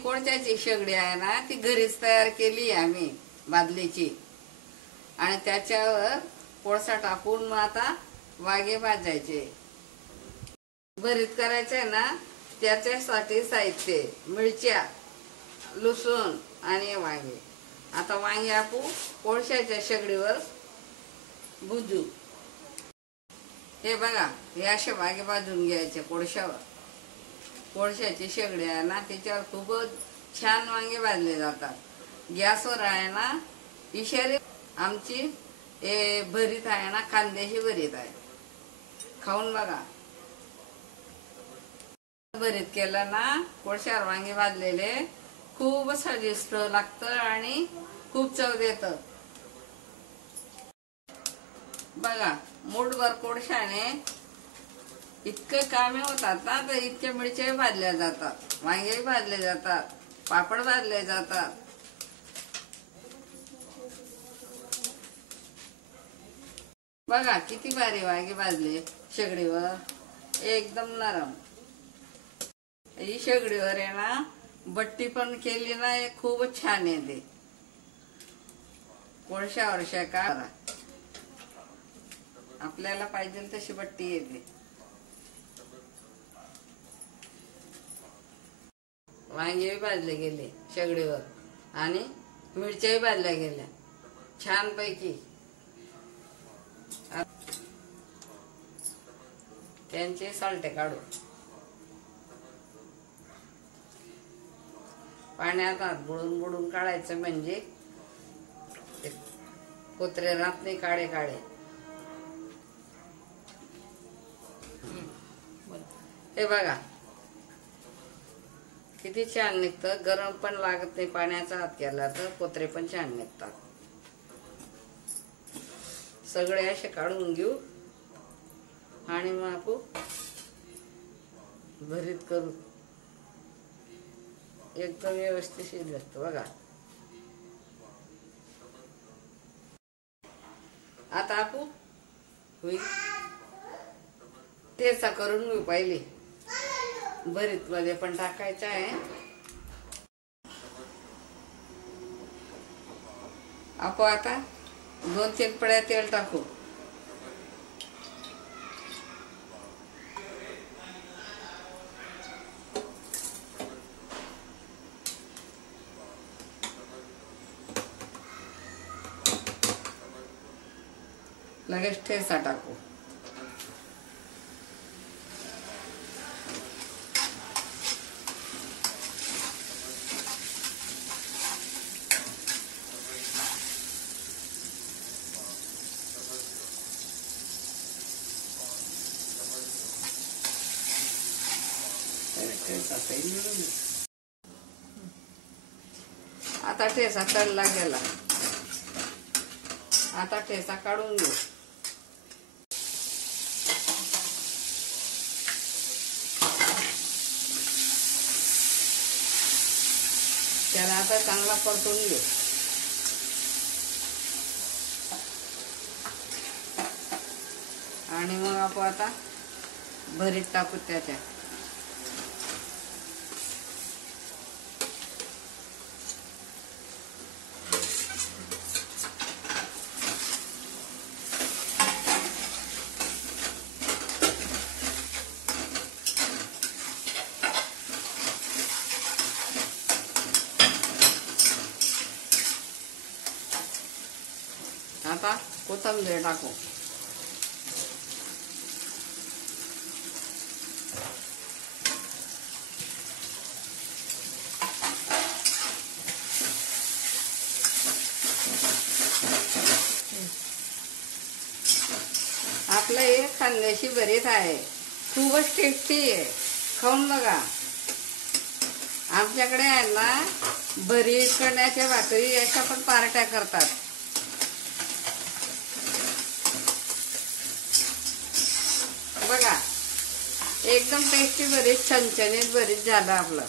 कोळशाची शेगडी आहे ना, ती घरीच तयार केली आम्ही बादलीची. आणि त्याच्यावर कोळसा टाकून मग आता वांगे भाजायचे. भरीत करायचंय ना, त्याच्यासाठी साहित्य मिरच्या, लसूण आणि वांगे. आता वांगे आपण कोळशाच्या शेगडीवर भुजू. हे बघा, हे असे वांगे भाजून घ्यायचे कोळशावर. कोळशाची शेगडी आहे ना, त्याच्यावर खूपच छान वांगे भाजले जातात. गॅसवर आहे ना, इशारे आमची हे भरीत आहे ना, कांद्याची भरीत आहे. खाऊन बघा. भरीत केलं ना, कोळशावर वांगे भाजलेले खूप स्वादिष्ट लागतं आणि खूप चव देतं. बघा, मूठभर कोळशाने इतके कामे होतात ना, तर इतके मिरच्या भाजल्या जातात, वांगे भाजले जातात, पापड भाजले जातात. बघा किती भारी वांगे भाजले शेगडीवर, एकदम नरम. ही शेगडीवर आहे ना, बट्टी पण केली ना, हे खूपच छान येते. कोळशावर शेका, आपल्याला पाहिजे तशी बट्टी येते. वांगे भाजले गेले शेगडीवर आणि मिरच्याही भाजल्या गेल्या छान पैकी. त्यांचे सालटे काढू. पाण्यात हात बुडून बुडून काढायचं, म्हणजे कोत्रे राहत नाही काळे काळे. हे बघा किती छान निघतं. गरम पण लागत नाही, पाण्याचा हात केला तर कोत्रे पण छान निघतात. सगळे असे काढून घेऊ आणि मग आपण भरीत करू. एकदम व्यवस्थित शिजलं बघा. आता आपण ठेचा करून घेऊ. पहिले भरीत मध्ये पण टाकायचं आहे. आपण आता 2-3 पळ्या तेल टाकू. लगेच ठेचा टाकू. आता ठेचा तळला गेला. आता ठेचा काढून घेऊ. त्याला आता चांगला परतून घेऊ. आणि मग आपण आता भरीत टाकू त्याच्या. आता कोथिंबीर टाकू. आपलं हे कांद्याची भरीत आहे, खूपच टेस्टी आहे. खाऊन बघा. आमच्याकडे आहे ना, भरीत कण्याच्या भाकरी अशा पण पार्ट्या करतात. बघा एकदम टेस्टी भरीत, छणछणीत भरीत झालं आपलं.